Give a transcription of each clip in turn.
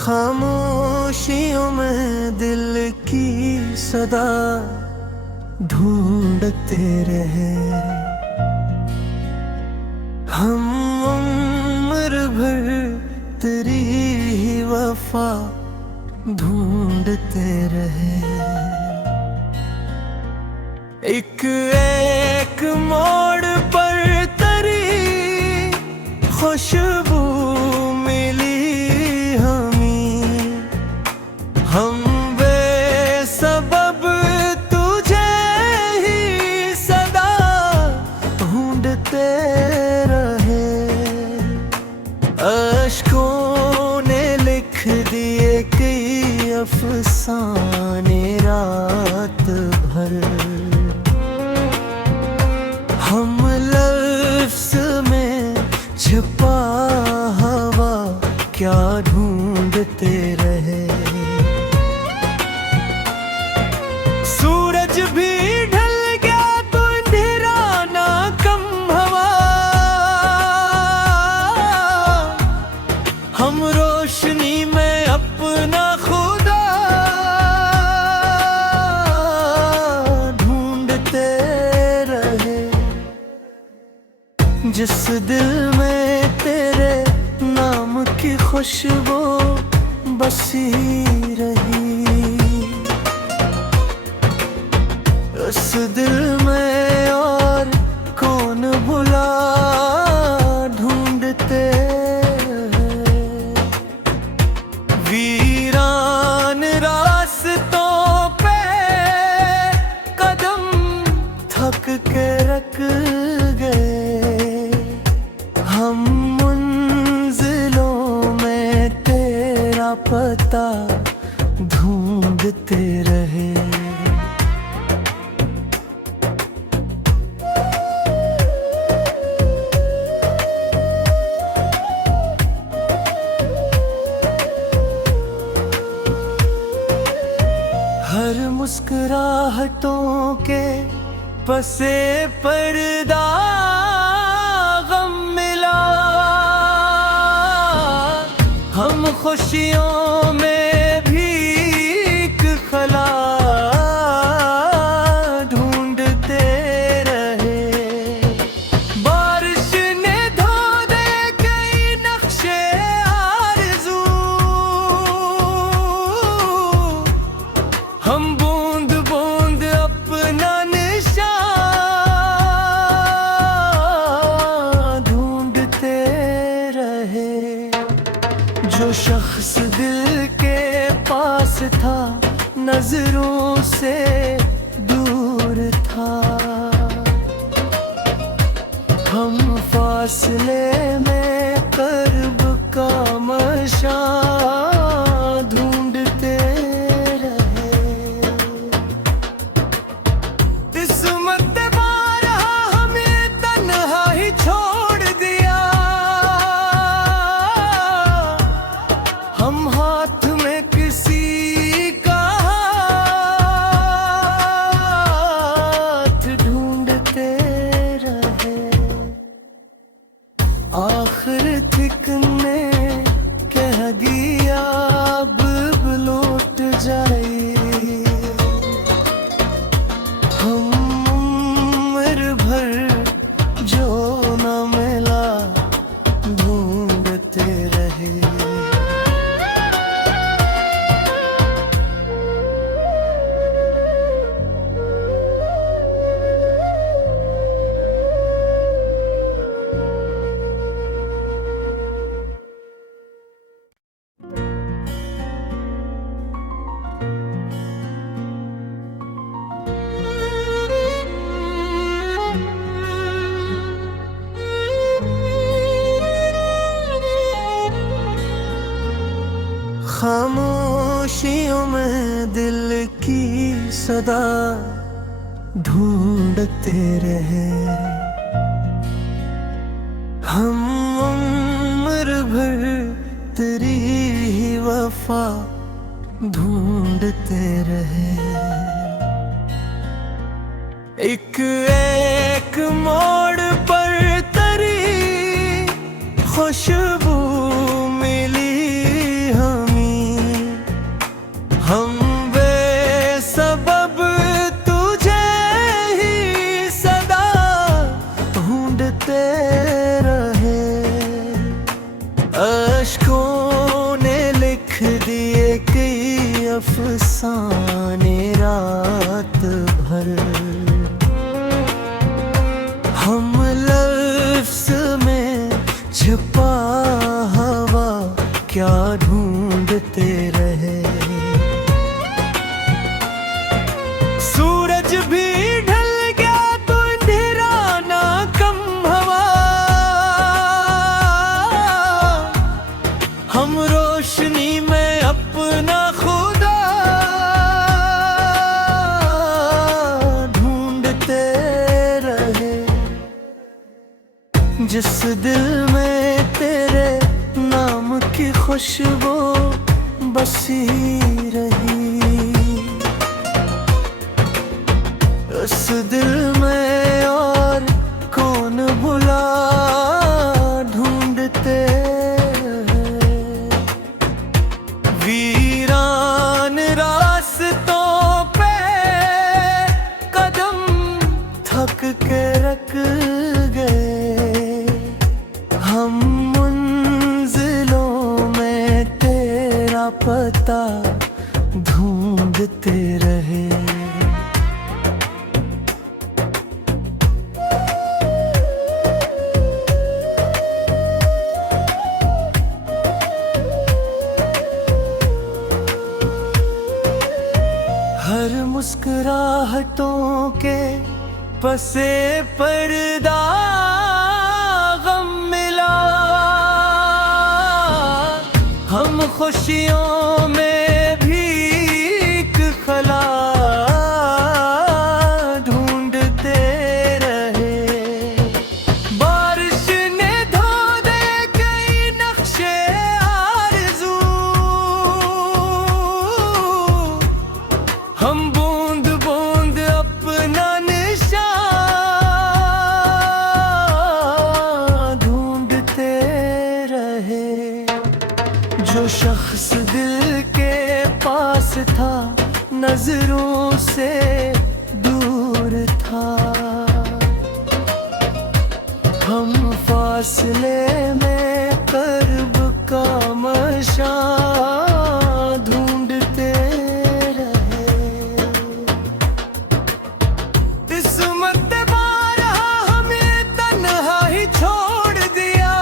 खामोशियों में दिल की सदा ढूंढते रहे हम, उम्र भर तेरी ही वफा ढूंढते रहे। एक मोड़ पर तेरी खुशबू मिली हमें, हम बेसबब तुझे ही सदा ढूंढते रहे। अश्कों ने लिख दिए कई अफसाने रात भर, हम लफ्ज़ में छिपा हवा क्या ढूंढते रहे। सूरज भी ढल गया तो अंधेरा ना कम हवा, हम रोशनी में अपना खुदा ढूंढते रहे। जिस दिल में तेरे नाम की खुशबू बसी रही, उस दिल में और कौन भुला ढूंढते रहे। वीरान रास्तों पे कदम थक के रख गए, हम मंजिलों में तेरा पता ढूंढते रहे। हर मुस्कुराहटों के पसे पर्दा गम मिला, हम खुशियों में भीख खला ढूंढते रहे। बारिश ने धो दे कई नक्शे आरज़ू, हम बूंद बूंद अपना निशान ढूंढते रहे। जो शख्स दिल के पास था नजरों से दूर था, हम फासले में कर्ब का मशा ढूंढते रहे। किस्मत बारा हमें तन्हा ही छोड़ दिया, हम हाथ में किसी का हाथ ढूंढते रहे। आखिर थिकने कह दिया अब लौट जाए, हम उम्र भर जो न मिला ढूंढते रहे। खामोशियों में दिल की सदा ढूंढते रहे हम, उम्र भर तेरी ही वफा ढूंढते रहे। एक मोड़ पर तेरी खुशबू मिली हमें, अफसाने रात भर। हम लफ्ज़ में छिपा हवा क्या ढूंढते रहे। सूरज भी ढल गया तो अंधेरा ना कम हवा। हम रोशनी में अपना खुदा ढूंढते रहे। जिस दिल में तेरे नाम की खुशबू बसी रही, उस दिल में और कौन भुला ढूंढते हैं। वीरान रास्तों पे कदम थक के रख गए। हम मंजिलों में तेरा पता ढूंढते रहे। हर मुस्कुराहटों के पसे पर्दा गम मिला। हम खुशियों में भीख खला ढूंढते रहे। बारिश ने धो दे कई नक्शे आरज़ू। हम बूंद बूंद अपना निशान ढूंढते रहे। जो शख्स दिल के पास था नजरों से दूर था। हम फासले में कर्ब का मशा ढूंढते रहे। किस्मत बारा हमें तन्हा ही छोड़ दिया।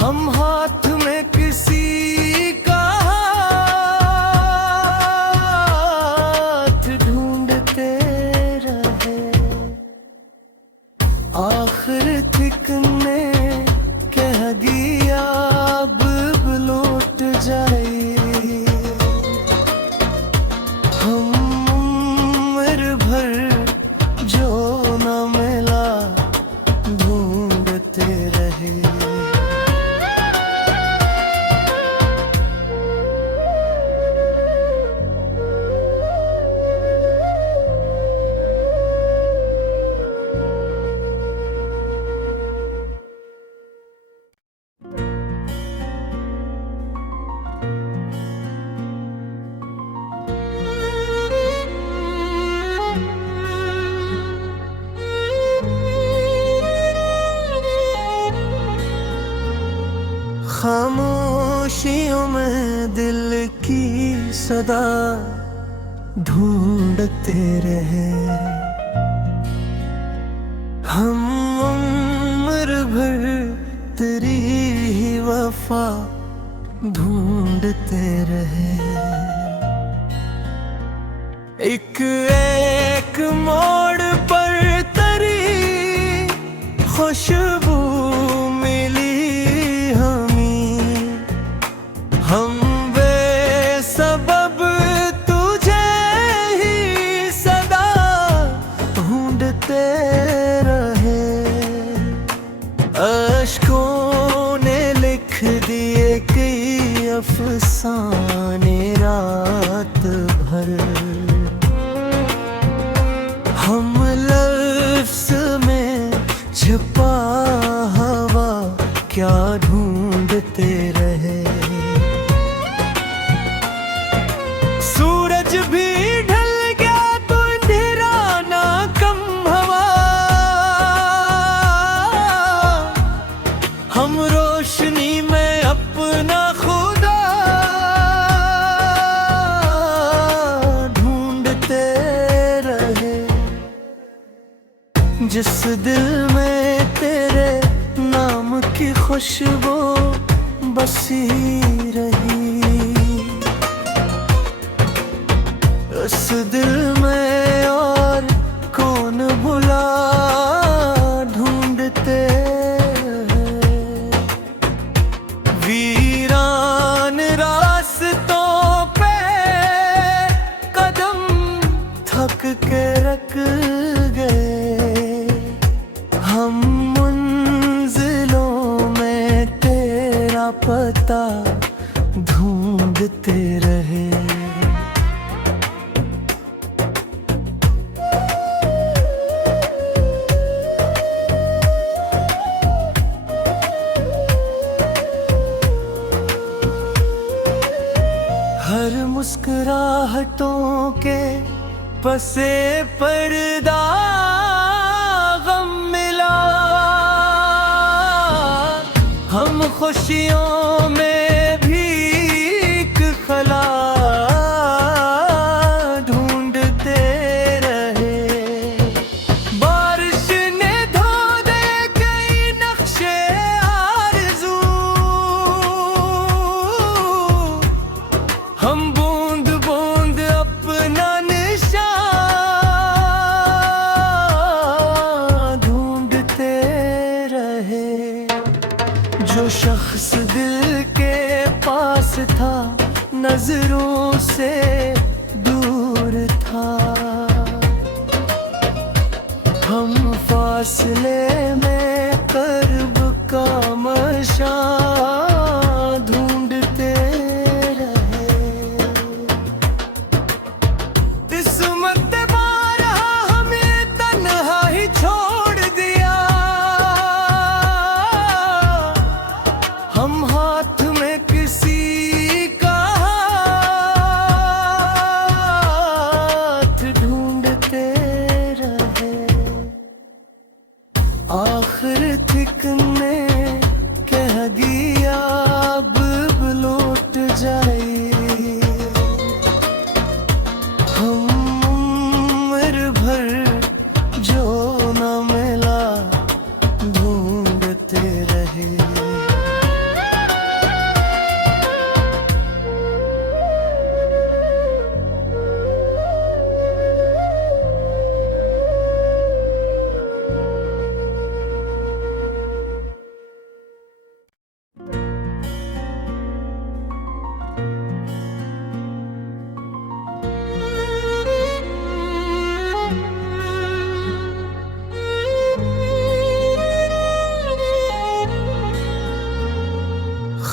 हम हाथ में किसी का हाथ ढूंढते रहे। आखिर थिकने कह दिया अब लौट जाए। हम उम्र भर जो न मिला ढूंढते रहे। खामोशियों में दिल की सदा ढूंढते रहे। हम उम्र भर तेरी ही वफा ढूंढते रहे। एक मोड़ पर तेरी खुशबू मिली हमें। हम बेसबब तुझे ही सदा ढूंढते रहे। अश्कों ने लिख दिए कई अफसाने रात भर। हम लफ्ज़ में छिपा हवा क्या ढूंढते रहे। सूरज भी ढल गया तो अंधेरा ना कम हवा। हम रोशनी में अपना खुदा जिस दिल में तेरे नाम की खुशबू बसी रही, उस दिल में और कौन भुला ढूंढते वीरान रास्तों पे कदम थक के रख गए। हम मंजिलों में तेरा पता ढूंढते रहे। हर मुस्कुराहटों के पसे पर्दा गम मिला, हम खुशियों में भीख खला ढूंढते रहे। बारिश ने धो दे कई नक्शे आरज़ू, हम बूंद बूंद अपना निशान ढूंढते रहे। जो शख्स दिल के पास था नजरों से दूर था, हम फासले में कर्ब का मशा ढूंढते रहे। किस्मत बारा हमें तन्हा ही छोड़ दिया, हम हाथ में किसी का हाथ ढूंढते रहे। आखिर थिकने कह दिया अब लौट जाए। हम उम्र भर जो न मिला ढूंढते रहे।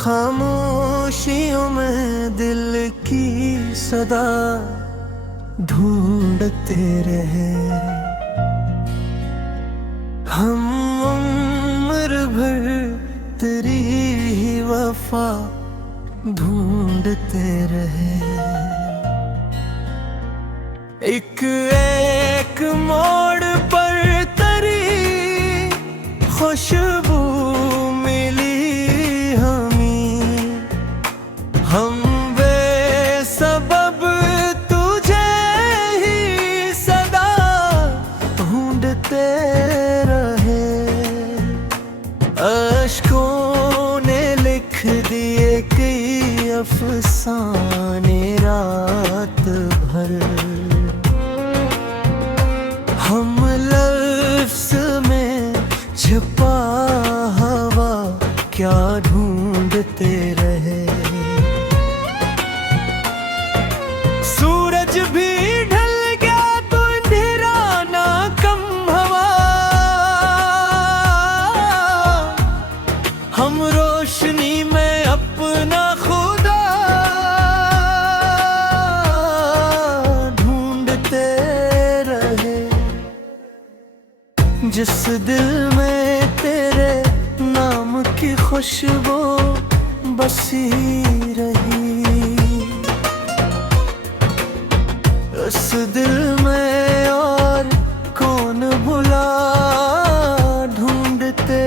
खामोशियों में दिल की सदा ढूंढते रहे। हम उम्र भर तेरी ही वफा ढूंढते रहे। एक मोड़ पर तेरी खुशबू मिली हमें, हम बेसबब तुझे ही सदा ढूंढते रहे। अश्कों ने लिख दिए कई अफसाने रात भर, हम लफ्ज़ में छुपा हवा क्या ढूंढते रहे। सूरज भी ढल गया तो अंधेरा ना कम हवा, हम रोशनी में अपना खुदा ढूंढते रहे। जिस दिल में तेरे नाम की खुशबू बसी रही, उस दिल में और कौन भुला ढूंढते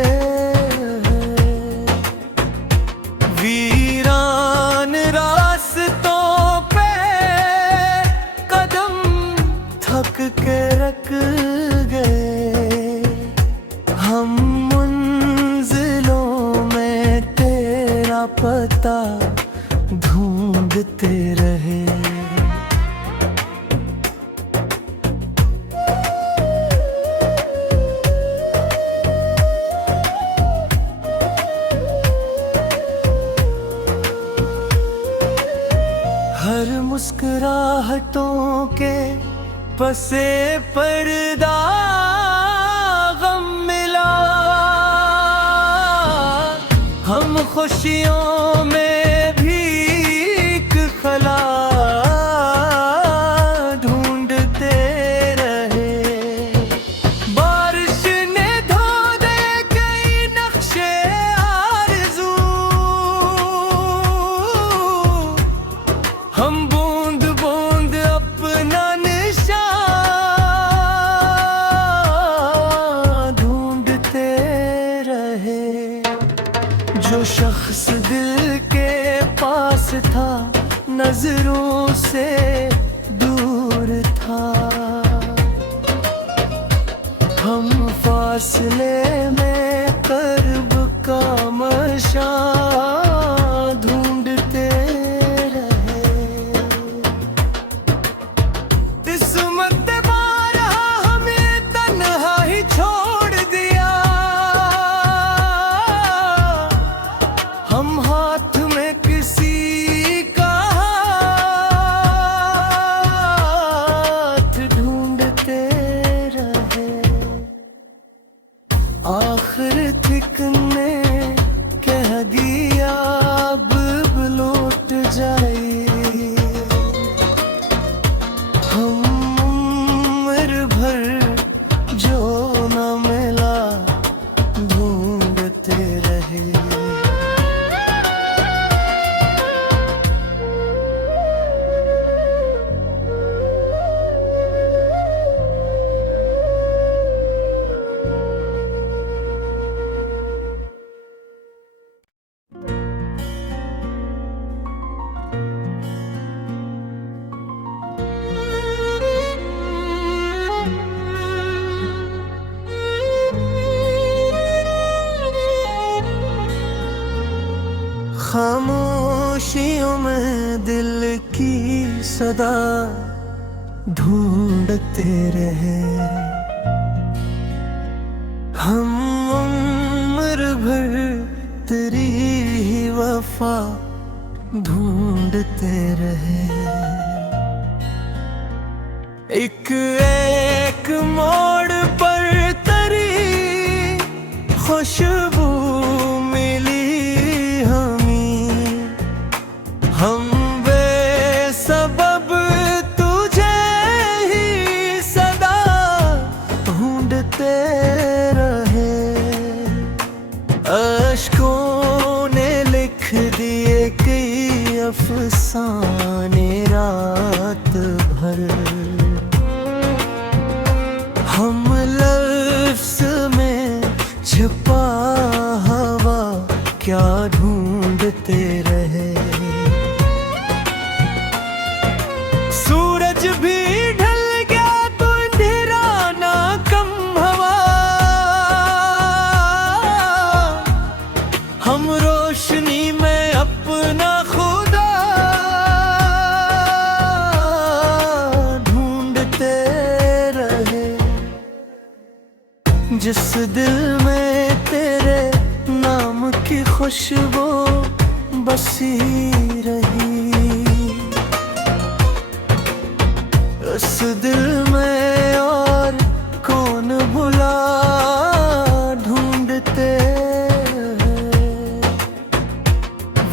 वीरान रास्तों पे कदम थक के रख गए। पता ढूंढते रहे। हर मुस्कुराहटों के पसे पर्दा गम मिला। हम खुशियों में भीख खला ढूंढते रहे। बारिश ने धो दे कई नक्शे आरज़ू। हम बूंद बूंद अपना निशान ढूंढते रहे। जो शख्स दिल के पास था नजरों से दूर था। हम फासले में कर्ब का मशा ढूंढते रहे। किस्मत ने बारहा हमें तन्हा ही छोड़ दिया। हम हाथ में किसी का हाथ ढूंढते रहे। आखिर थिक ने कह दिया अब लौट जाए। हम उम्र भर जो न मिला ढूंढते रहे। खामोशियों में दिल की सदा ढूंढते रहे। हम उम्र भर तेरी ही वफा ढूंढते रहे। एक एक मोड़ पर तेरी खुशबू मिली। हम बेसबब तुझे ही सदा ढूंढते रहे। अश्कों ने लिख दिए कई अफसाने रात भर। हम लफ्ज़ में छिपा हवा क्या ढूंढते रहे। सूरज भी ढल गया तो अंधेरा ना कम हवा। हम रोशनी में अपना खुदा ढूंढते रहे। जिस दिल में तेरे नाम की खुशबू बसी रही। उस दिल में और कौन भुला ढूंढते रहे।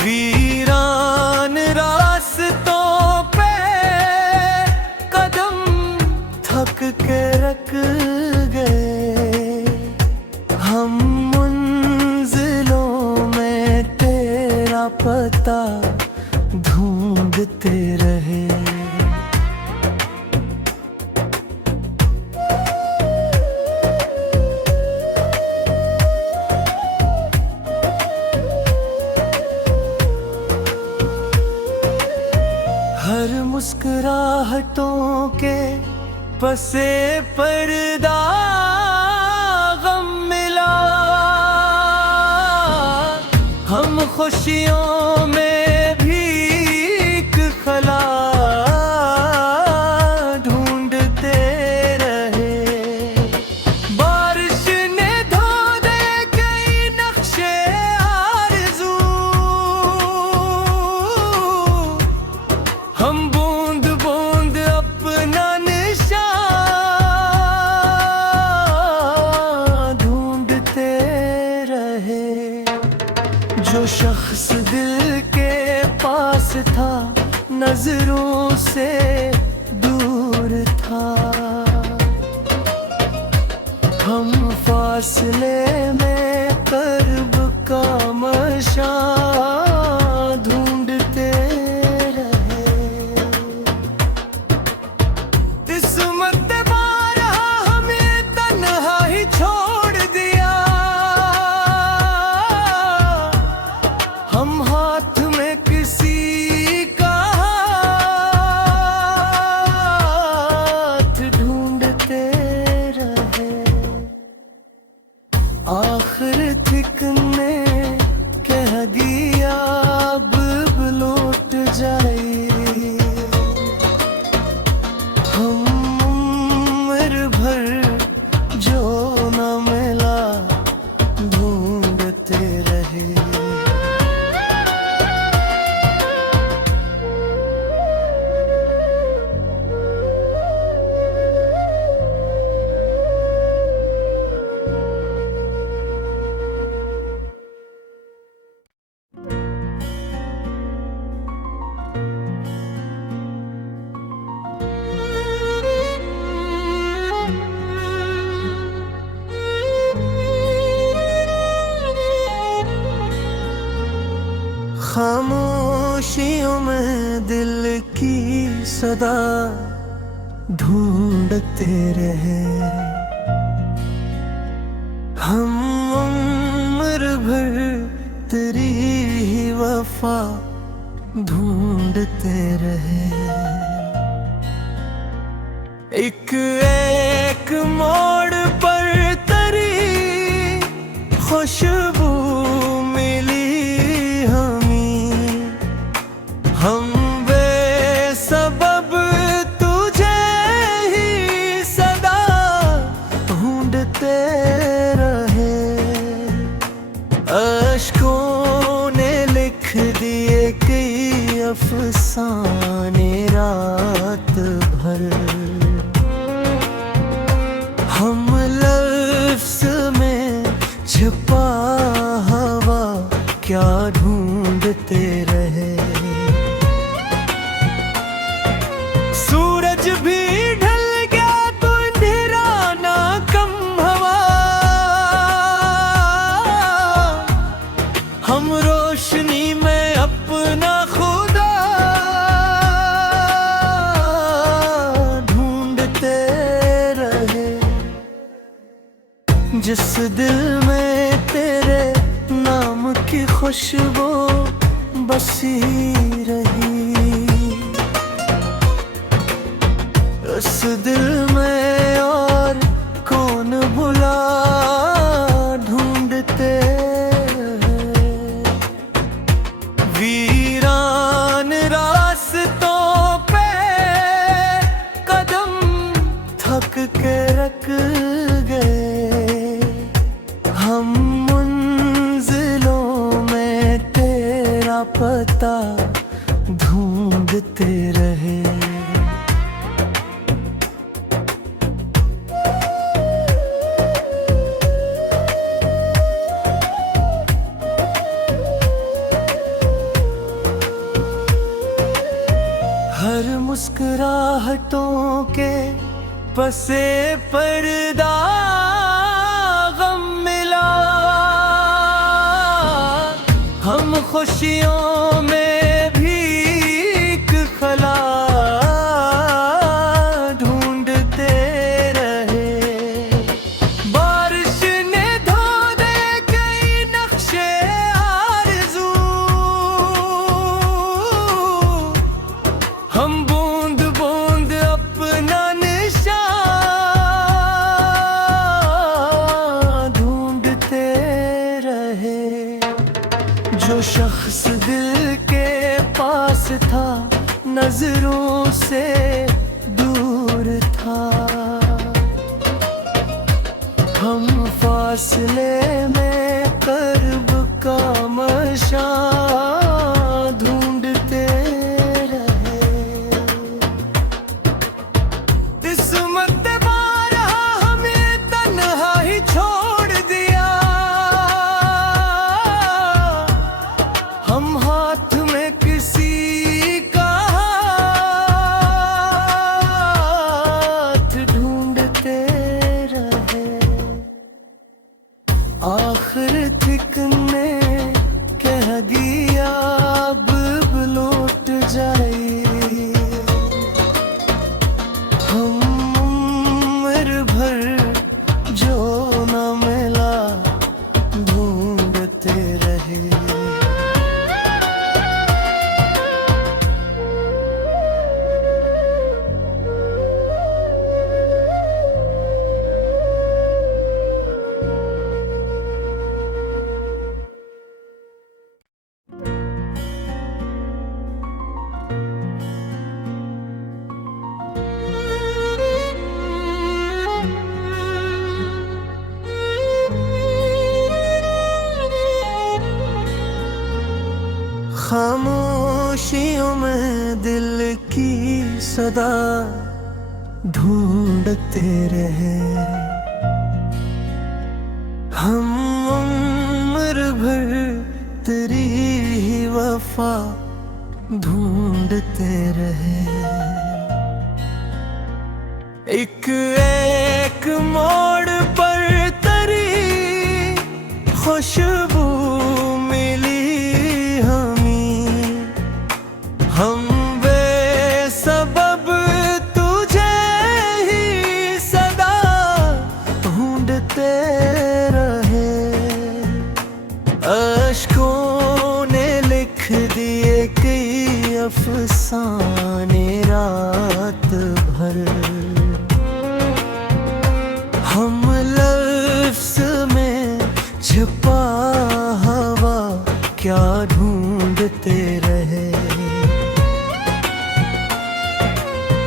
वीरान रास्तों पे कदम थक के रख गए। हम मंजिलों में तेरा पता ढूंढते रहे। हर मुस्कुराहटों के पसे पर्दा गम मिला। हम खुशियों में भीख खला ढूंढते रहे। बारिश ने धो दे कई नक्शे आरज़ू, हम बूंद बूंद अपना निशान ढूंढते रहे। जो शख्स दिल के पास था नजरों से दूर था, हम फासले में कर्ब का मशा ढूंढते रहे। किस्मत बारा हमें तन्हा ही छोड़ दिया, हम हाथ में किसी का हाथ ढूंढते रहे। आखिर थिकने कह दिया अब लौट जाए। हम उम्र भर जो न मिला ढूंढते रहे। खामोशियों में दिल की सदा ढूंढते रहे। हम उम्र भर तेरी ही वफा ढूंढते रहे। एक मोड़ पर तेरी खुशबू मिली हमें, हम बेसबब तुझे ही सदा ढूंढते रहे। अश्कों ने लिख दिए कई अफसाने रात भर, हम लफ्ज़ में छुपा हवा क्या ढूंढते रहे। सूरज भी ढल गया तो अंधेरा ना कम हवा, हम रोशनी में अपना खुदा ढूंढते रहे। जिस दिल में तेरे नाम की खुशबू बसी रही, उस दिल में और कौन भुला ढूंढते रहे। वीरान रास्तों पे कदम थक के रख गए, हम मंजिलों में तेरा पता ढूंढते रहे। हर मुस्कुराहटों के पसे पर्दा गम मिला, हम खुशियों में भीख खला ढूंढते रहे। बारिश ने धो दे कई नक्शे आरज़ू, हम बूंद बूंद अपना निशान ढूंढते रहे। जो जो शख्स दिल के पास था नजरों से दूर था। हम फासले में कर्ब का मशा ढूंढते रहे। किस्मत बारा हमें तन्हा ही छोड़ दिया। हम हाथ में किसी का हाथ ढूंढते रहे। आखिर थिक ने कह दिया अब लौट जाए। हम उम्र भर जो न मिला ढूंढते रहे। खामोशियों में दिल की सदा ढूंढते रहे। हम उम्र भर तेरी ही वफा ढूंढते रहे। एक मोड़ पर तेरी खुशबू मिली हमें। हम बेसबब तुझे ही सदा ढूंढते रहे। अश्कों ने लिख दिए कई अफसाने रात भर। हम लफ्ज़ में छिपा हवा क्या ढूंढते रहे।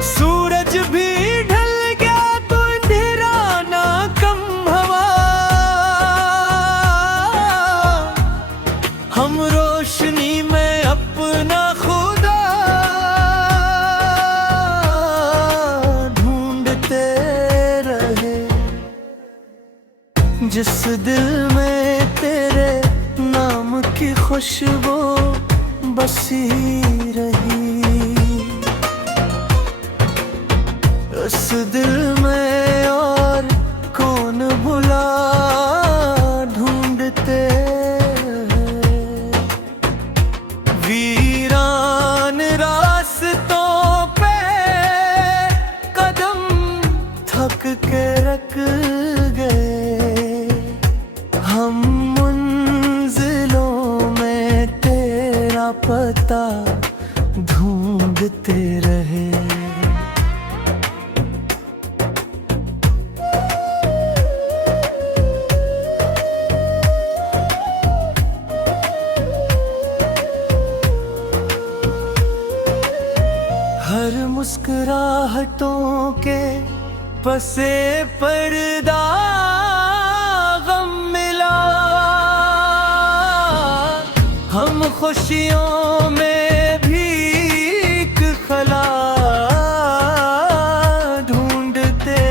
सूरज भी ढल गया तो अंधेरा ना कम हवा। हम रोशनी में अपना खुदा ढूंढते रहे। जिस दिल में तेरे नाम की खुशबू बसी रही। उस दिल में और कौन भुला ढूंढते रहे। वीरान रास्तों पे कदम थक के रख गए। हम मंजिलों में तेरा पता ढूंढते रहे। हर मुस्कुराहटों के पसे पर्दा गम मिला। हम खुशियों में भीख खला ढूंढते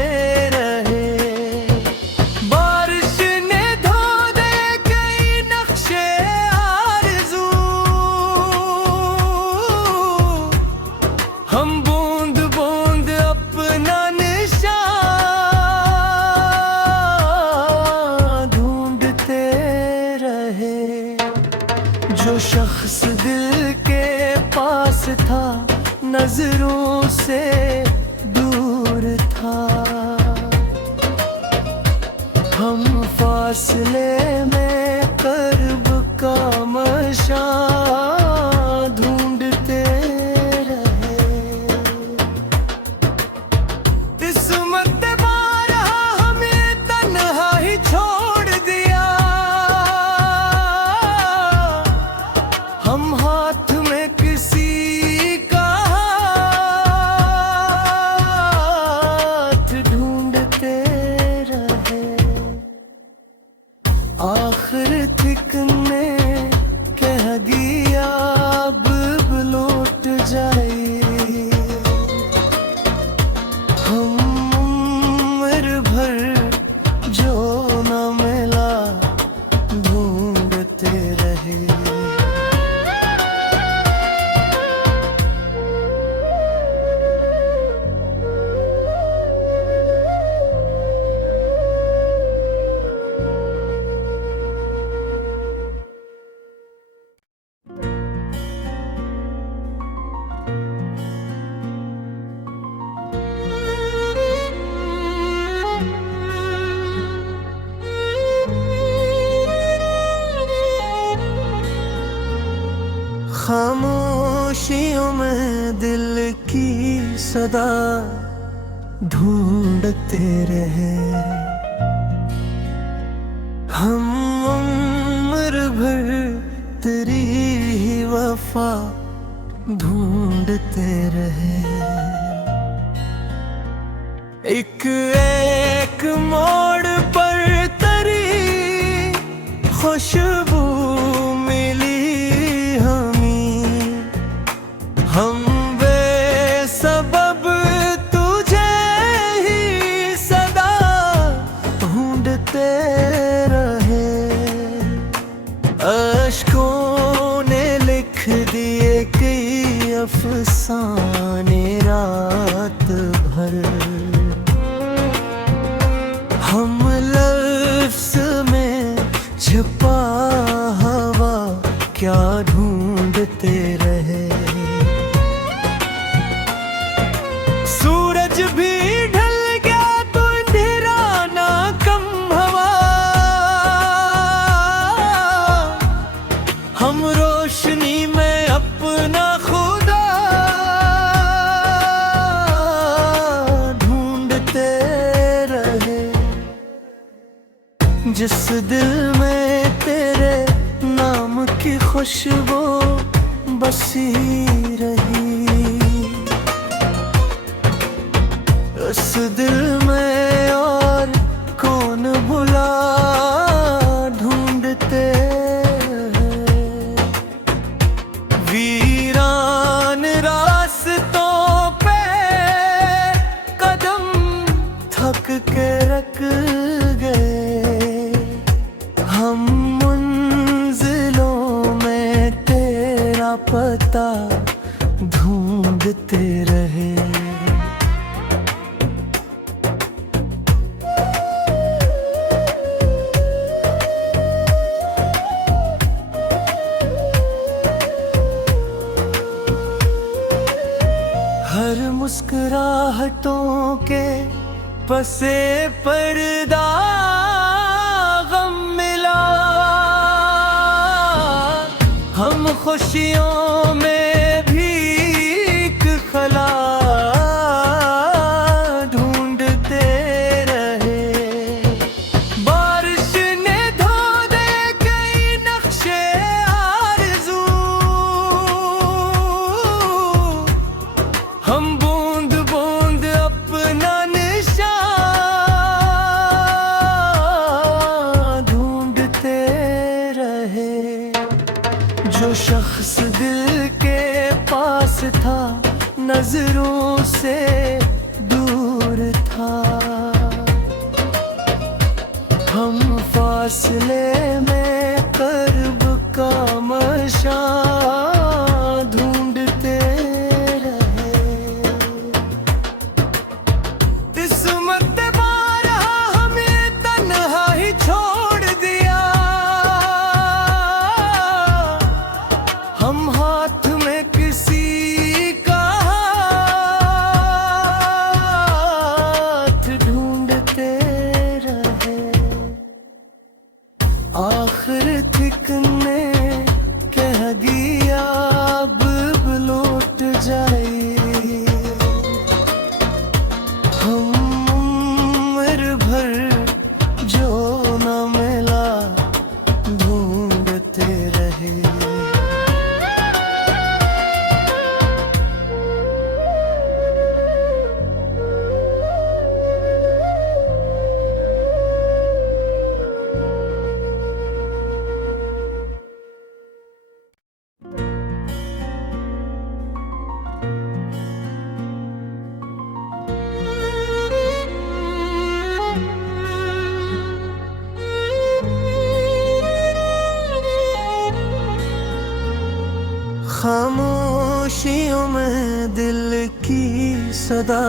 रहे। बारिश ने धो दे कई नक्शे आरज़ू। हम बूंद बूंद अपना निशान ढूंढते रहे। जो शख्स दिल के पास था नजरों से दूर था। हम फासले में कर्ब का मशा ढूंढते रहे। किस्मत बारा हमें तन्हा ही छोड़ दिया। खामोशियों में दिल की सदा ढूंढते रहे हम, उम्र भर तेरी ही वफा ढूंढते रहे। एक मोड़ पर तेरी खुशबू मिली हमें, हम बेसबब तुझे ही सदा ढूंढते रहे। अश्कों ने लिख दिए कई अफसाने रात भर, हम लफ्ज़ में छुपा हवा क्या ढूंढते रहे। सूरज भी ढल गया तो अंधेरा ना कम हवा, हम रोशनी में अपना खुदा ढूंढते रहे। जिस दिल में तेरे नाम की खुशबू बसी रही, उस दिल में और कौन भुला ढूंढते हैं। वीरान रास्तों पे कदम थक के रख गए, हम मंजिलों में तेरा पता ढूंढते रहे। हर मुस्कुराहटों के पसे पर्दा गम मिला, हम खुशियों में भी एक खला ढूंढते रहे। बारिश ने धो दे कई नक्शे आरज़ू, हम बूंद बूंद अपना निशान ढूंढते रहे। जो शख्स दिल के पास था नजरों से दूर था, हम फासले में कर्ब का मशा ढूंढते रहे। किस्मत बारा हमें तन्हा ही छोड़ दिया, हम हाथ में किसी का हाथ ढूंढते रहे। आखिर ठिकने कह दिया अब लौट जाए, हम उम्र भर जो न मिला ढूंढते रहे। खामोशियों में दिल की सदा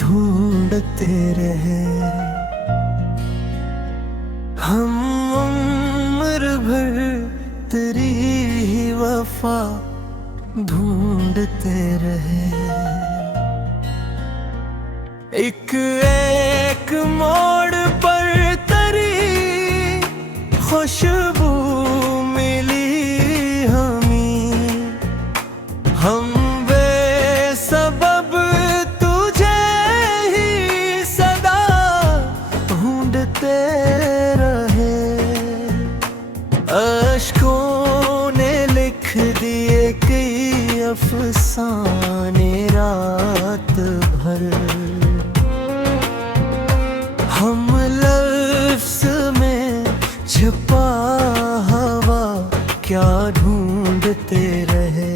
ढूंढते रहे हम, उम्र भर तेरी ही वफा ढूंढते रहे। एक मोड़ पर तेरी खुशबू मिली हमें, अफसाने रात भर। हम लफ्ज़ में छिपा हवा क्या ढूंढते रहे।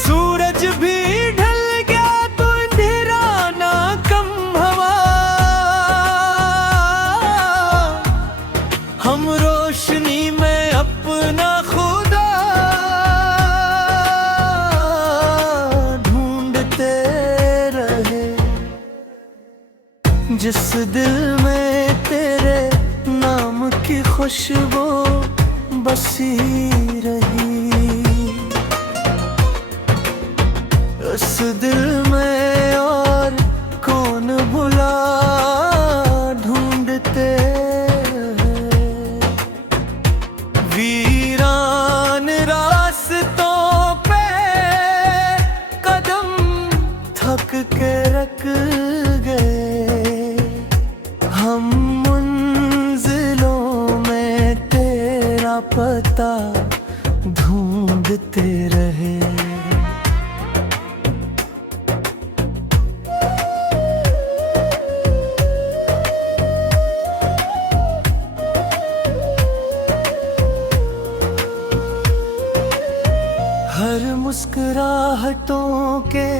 सूरज भी ढल गया तो अंधेरा ना कम हवा। हम रोशनी में अपना खुदा ढूंढते रहे। जिस दिल में तेरे नाम की खुशबू बसी रही, उस दिल में और कौन भुला ढूंढते हैं। वीरान रास्तों पे कदम थक के रख गए। हम मंजिलों में तेरा पता ढूंढते रहे। हर मुस्कुराहटों के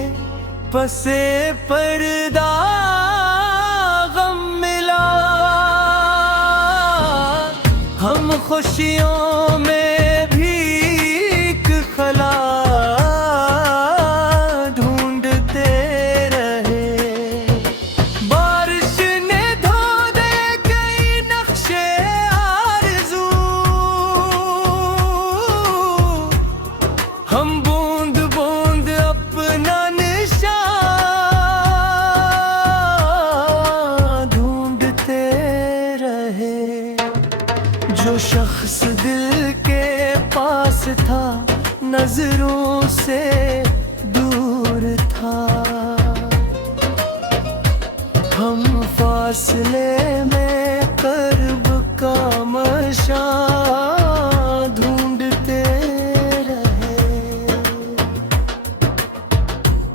पसे पर्दा गम मिला। हम खुशियों में भीख खला ढूंढते रहे। बारिश ने धो दे कई नक्शे आरज़ू। हम बूंद बूंद अपना निशान ढूंढते रहे। जो शख्स दिल के पास था नजरों से दूर था। हम फासले में कर्ब का मशा ढूंढते रहे।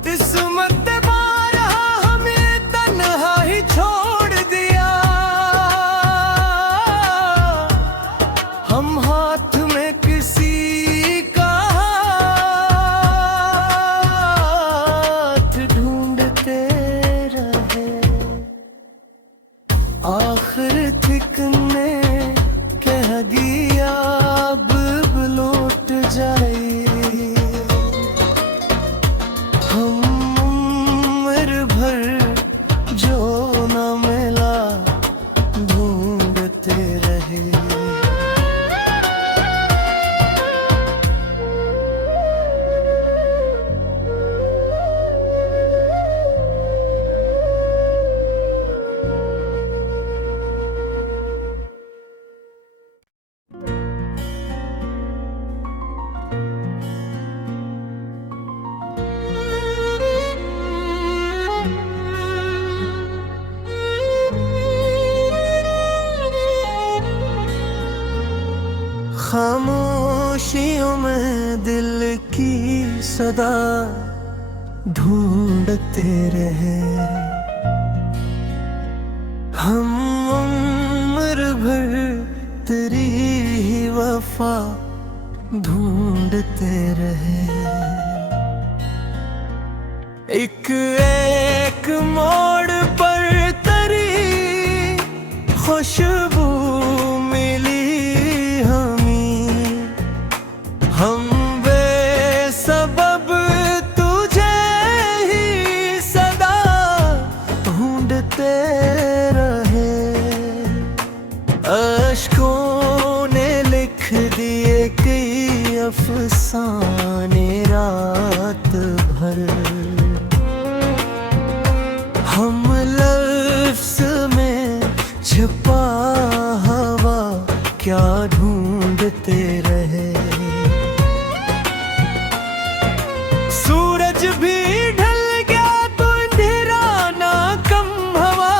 किस्मत बारा हमें तन्हा ही छोड़ दिया। हम हाथ में किसी का हाथ ढूंढते रहे। आखिर थिकने कह दिया अब लौट जाए। हम उम्र भर जो न मिला ढूंढते रहे। खामोशियों में दिल की सदा ढूंढते रहे। हम उम्र भर तेरी ही वफा ढूंढते रहे। एक मोड़ पर तेरी खुशबू मिली हमें। हम बेसबब तुझे ही सदा ढूंढते रहे। अश्कों ने लिख दिए कई अफसाने रात भर। हम लफ्ज़ में छिपा हवा क्या ढूंढते रहे। सूरज भी ढल गया तो अंधेरा ना कम हवा।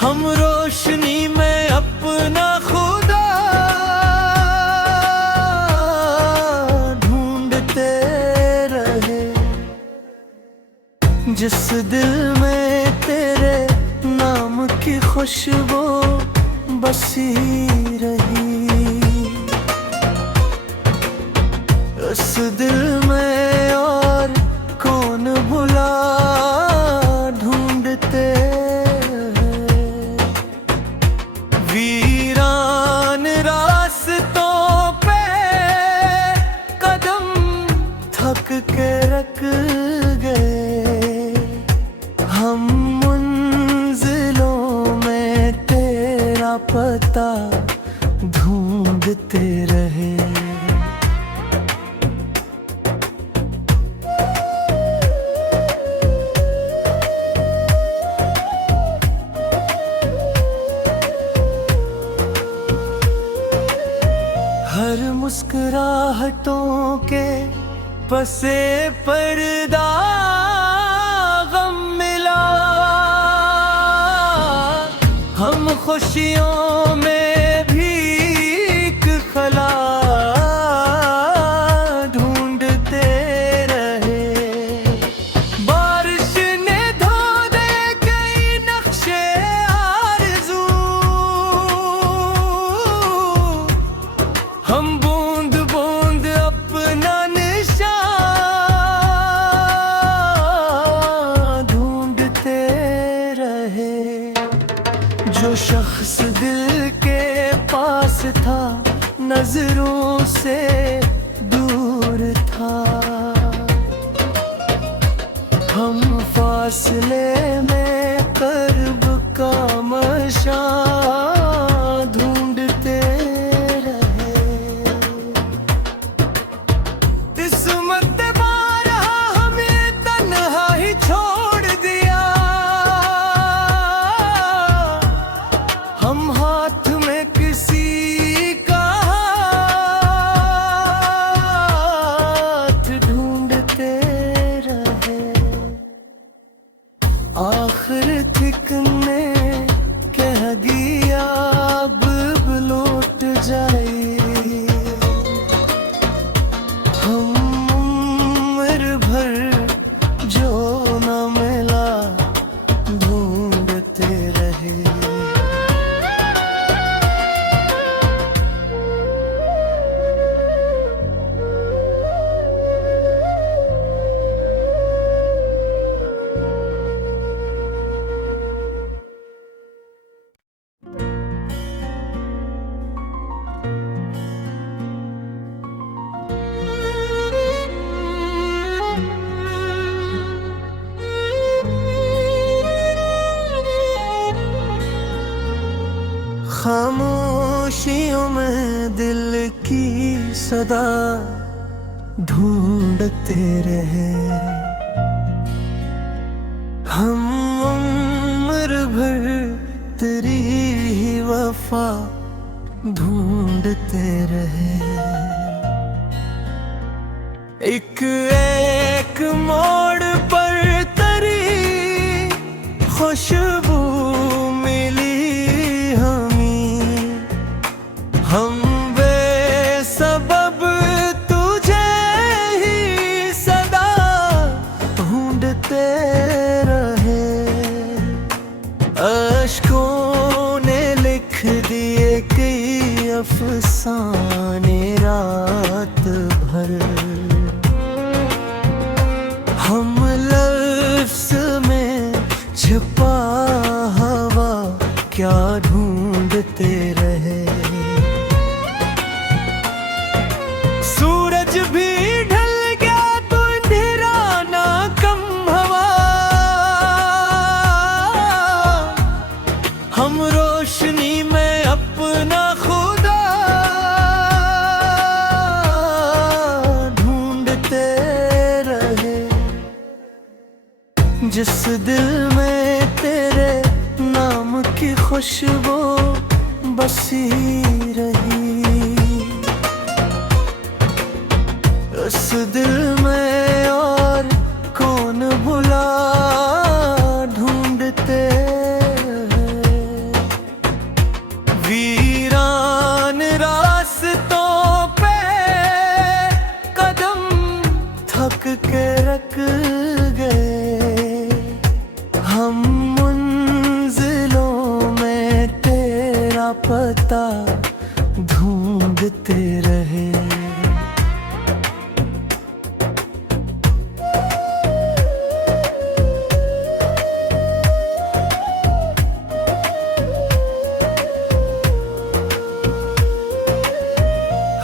हम रोशनी में अपना खुदा जिस दिल में तेरे नाम की खुशबू बसी रही, उस दिल में और कौन भुला ढूंढते वीरान रास्तों पे कदम थक के रख गए। हम मंजिलों में तेरा पता ढूंढते रहे। हर मुस्कुराहटों के पसे पर्दा गम मिला, हम खुशियों में भीख खला ढूंढते रहे। बारिश ने धो दे कई नक्शे आरज़ू, हम बूंद बूंद अपना निशान ढूंढते रहे। जो शख्स दिल के पास था नजरों से दूर था, हम फासले में कर्ब का मशा ढूंढते रहे। किस्मत बारा हमें तन्हा ही छोड़ दिया, हम हाथ में किसी का हाथ ढूंढते रहे। आखिर ठिकने कह दिया अब लौट जाए। हम उम्र भर जो न मिला ढूंढते रहे। खामोशियों में दिल की सदा ढूंढते रहे। हम उम्र भर तेरी ही वफा ढूंढते रहे। एक मोड़ पर तेरी खुशबू मिली हमें, हम बेसबब तुझे ही सदा ढूंढते रहे। अश्कों ने लिख दिए कई अफसाने रात भर, हम लफ्ज़ में छिपा हवा क्या ढूंढते रहे। सूरज भी ढल गया तो अंधेरा ना कम हवा, हम रोशनी में अपना खुदा ढूंढते रहे। जिस दिल में तेरे नाम की खुशबू बसी रही, उस दिल में और कौन भुला ढूंढते वीरान रास्तों पे कदम थक के रख गए। लापता ढूंढते रहे।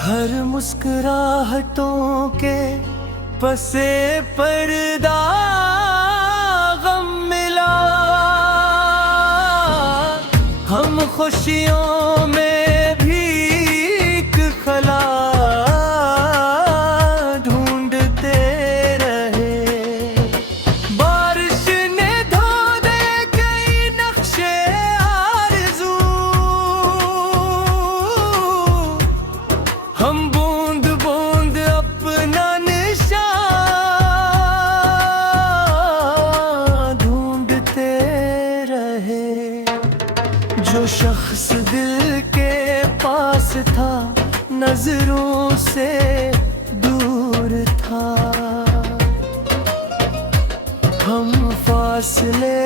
हर मुस्कुराहटों के पसे पर्दा गम मिला, हम खुशियों में भीख खला ढूंढते रहे। बारिश ने धो दे कई नक्शे आरज़ू, हम बूंद बूंद अपना निशान ढूंढते रहे। जो शख्स दिल के पास था नजरों से दूर था, हम फासले